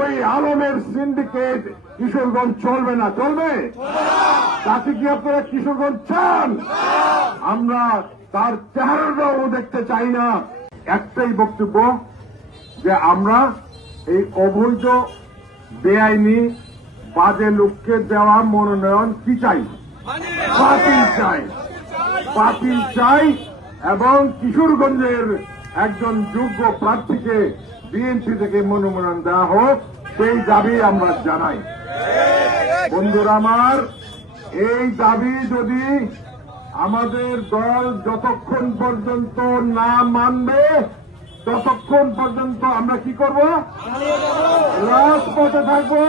ওই আলমের সিন্ডিকেট কিশোরগঞ্জ চলবে না, চলবে? তাকে কি আপনারা কিশোরগঞ্জ চান? আমরা তার চেহারাটাও দেখতে চাই না। একটাই বক্তব্য যে আমরা এই অবৈধ বেআইনি বাজে লোককে দেওয়া মনোনয়ন কি চাই? বাতিল চাই, বাতিল চাই এবং কিশোরগঞ্জের একজন যোগ্য প্রার্থীকে বিএনপি থেকে মনোনয়ন দেওয়া হোক, সেই দাবি আমরা জানাই। বন্ধুরা আমার, এই দাবি যদি আমাদের দল যতক্ষণ পর্যন্ত না মানবে ততক্ষণ পর্যন্ত আমরা কি করব? রাজপথে থাকবো,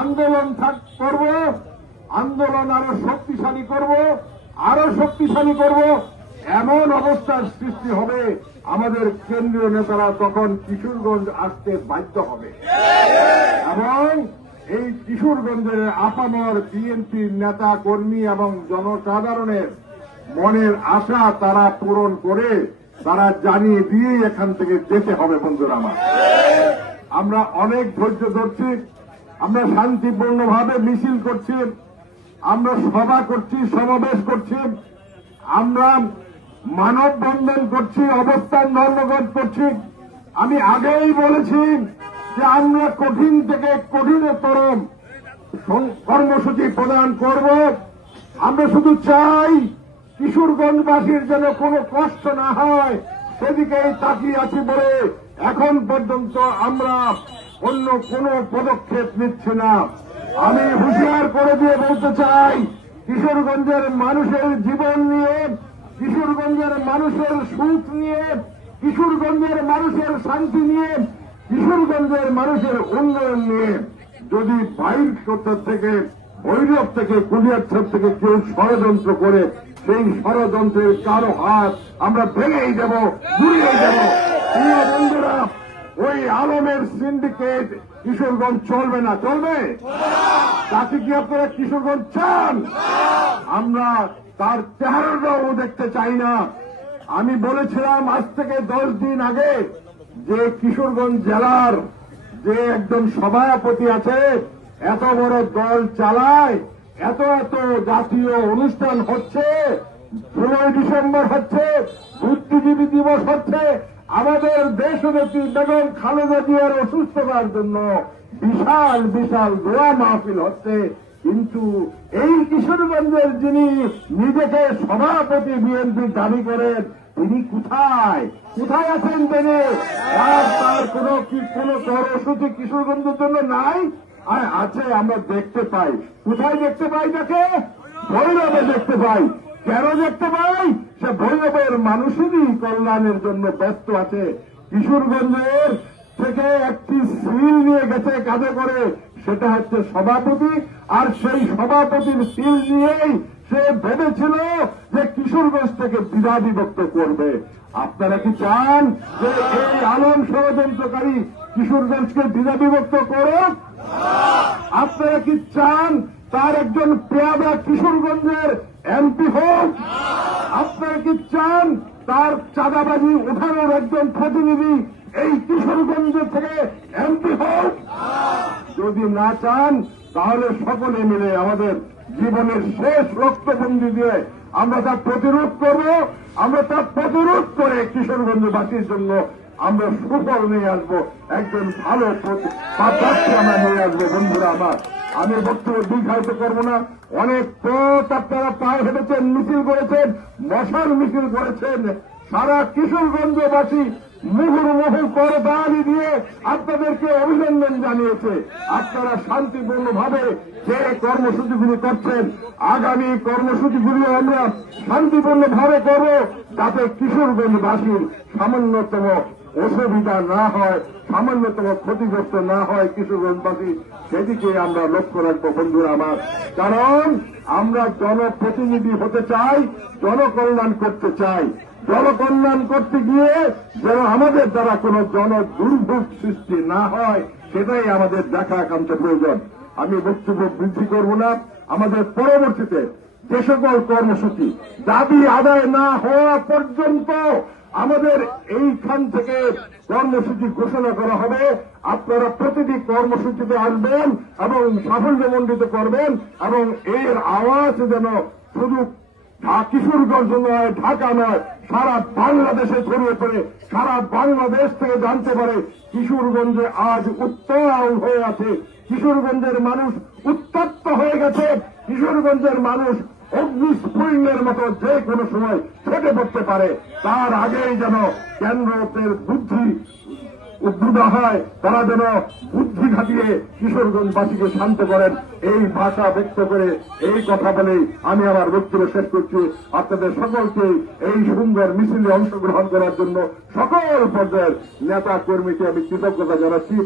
আন্দোলন করব, আন্দোলন আরো শক্তিশালী করব, আরো শক্তিশালী করব। এমন অবস্থার সৃষ্টি হবে আমাদের কেন্দ্রীয় নেতারা তখন কিশোরগঞ্জ আসতে বাধ্য হবে এবং এই কিশোরগঞ্জের আপামর বিএনপির নেতা কর্মী এবং জনসাধারণের মনের আশা তারা পূরণ করে তারা জানিয়ে দিয়ে এখান থেকে যেতে হবে। বন্ধুরা আমার, আমরা অনেক ধৈর্য ধরছি, আমরা শান্তিপূর্ণভাবে মিছিল করছি, আমরা সভা করছি, সমাবেশ করছি, আমরা মানববন্ধন করছি, অবস্থান ধর্মঘট করছি। আমি আগেই বলেছি যে আমরা কঠিন থেকে কঠিনতর কর্মসূচি প্রদান করব। আমরা শুধু চাই কিশোরগঞ্জবাসীর যেন কোনো কষ্ট না হয়, সেদিকেই তাকিয়ে আছি বলে এখন পর্যন্ত আমরা অন্য কোনো পদক্ষেপ নিচ্ছি না। আমি হুঁশিয়ার করে দিয়ে বলতে চাই, কিশোরগঞ্জের মানুষের জীবন নিয়ে, কিশোরগঞ্জের মানুষের সুখ নিয়ে, কিশোরগঞ্জের মানুষের শান্তি নিয়ে, কিশোরগঞ্জের মানুষের উন্নয়ন নিয়ে যদি বাইর থেকে, ভৈরব থেকে, কুলিয়ারছড় থেকে কেউ ষড়যন্ত্র করে, সেই ষড়যন্ত্রের কারো হাত আমরা ভেঙেই দেব, ঘুরিয়ে দেব। প্রিয় বন্ধুরা, ওই আলমের সিন্ডিকেট কিশোরগঞ্জ চলবে না, চলবে? তাকে কি আপনারা কিশোরগঞ্জ চান? আমরা তার চেহারাটাও দেখতে চাই না। আমি বলেছিলাম আজ থেকে 10 দিন আগে যে কিশোরগঞ্জ জেলার যে একজন সভাপতি আছে, এত বড় দল চালায়, এত এত জাতীয় অনুষ্ঠান হচ্ছে, 16 ডিসেম্বর হচ্ছে, বুদ্ধিজীবী দিবস হচ্ছে, আমাদের দেশনেত্রী বেগম খালেদা জিয়ার অসুস্থতার জন্য বিশাল বিশাল দোয়া মাহফিল হচ্ছে, কিন্তু এই কিশোরগঞ্জের যিনি নিজেকে সভাপতি বিএনপি দাবি করেন, তিনি কোথায় কোথায় আছেন? তিনি তার কোন কর্মসূচি কিশোরগঞ্জের জন্য নাই? আর আছে, আমরা দেখতে পাই। কোথায় দেখতে পাই তাকে? ভৈরবে দেখতে পাই। কেন দেখতে পাই? সে ভৈরবের মানুষেরই কল্যাণের জন্য ব্যস্ত আছে। কিশোরগঞ্জের থেকে একটি সিল নিয়ে গেছে কাঁধে করে, সেটা হচ্ছে সভাপতি, আর সেই সভাপতির সিল নিয়েই সে ভেবেছিল যে কিশোরগঞ্জ থেকে বিভক্ত করবে। আপনারা কি চান যে এই আলম ষড়যন্ত্রকারী কিশোরগঞ্জকে বিভক্ত করুক? আপনারা কি চান তার একজন পেয়াদা কিশোরগঞ্জের এমপি হোক? আপনারা কি চান তার চাঁদাবাজি উঠানোর একজন প্রতিনিধি এই কিশোরগঞ্জ থেকে এমপি হোক? যদি না চান তাহলে সকলে মিলে আমাদের জীবনের শেষ রক্তবন্দি দিয়ে আমরা তা প্রতিরোধ করব। আমরা তা প্রতিরোধ করে কিশোরগঞ্জবাসীর জন্য আমরা সুফল নিয়ে আসবো, একজন ভালো প্রার্থী আমরা নিয়ে আসবো। বন্ধুরা আমার, আমি বক্তব্য দীর্ঘায়িত করবো না। অনেক পথ আপনারা পায়ে হেঁটেছেন, মিছিল করেছেন, মশাল মিছিল করেছেন। সারা কিশোরগঞ্জবাসী মুহুর্মুহু করতালি দিয়ে আপনাদেরকে অভিনন্দন জানিয়েছে। আপনারা শান্তিপূর্ণভাবে যে কর্মসূচিগুলি করছেন, আগামী কর্মসূচিগুলিও আমরা শান্তিপূর্ণভাবে করব, যাতে কিশোরগঞ্জবাসীর সামান্যতম অসুবিধা না হয়, সামান্যতম ক্ষতিগ্রস্ত না হয় কিশোরগঞ্জবাসী, সেদিকে আমরা লক্ষ্য রাখবো। বন্ধুরা আমার, কারণ আমরা জনপ্রতিনিধি হতে চাই, জনকল্যাণ করতে চাই। জনকল্যাণ করতে গিয়ে যেন আমাদের দ্বারা কোনো দুর্ভোগ সৃষ্টি না হয়, সেটাই আমাদের দেখা একান্ত প্রয়োজন। আমি বক্তব্য বৃদ্ধি করব না। আমাদের পরবর্তীতে যে সকল কর্মসূচি দাবি আদায় না হওয়া পর্যন্ত আমাদের এইখান থেকে কর্মসূচি ঘোষণা করা হবে। আপনারা প্রতিটি কর্মসূচিতে আসবেন এবং সাফল্যমণ্ডিত করবেন এবং এর আওয়াজ যেন শুধু কিশোরগঞ্জ নয়, ঢাকা নয়, সারা বাংলাদেশে ছড়িয়ে পড়ে, সারা বাংলাদেশ থেকে জানতে পারে কিশোরগঞ্জে আজ উত্তাল হয়ে আছে, কিশোরগঞ্জের মানুষ উত্তপ্ত হয়ে গেছে, কিশোরগঞ্জের মানুষ অগ্নিস্ফুলিঙ্গের মতো যে কোনো সময় ফেটে পড়তে পারে। তার আগেই যেন কেন্দ্রের বুদ্ধি উদ্বুদ্ধ হয়, তারা যেন বুদ্ধি খাটিয়ে কিশোরগঞ্জবাসীকে শান্ত করেন। এই ভাষা ব্যক্ত করে এই কথা বলেই আমি আমার বক্তব্য শেষ করছি। আপনাদের সকলকে এই সুন্দর মিছিলে অংশগ্রহণ করার জন্য সকল পর্যায়ের নেতা কর্মীকে আমি কৃতজ্ঞতা জানাচ্ছি।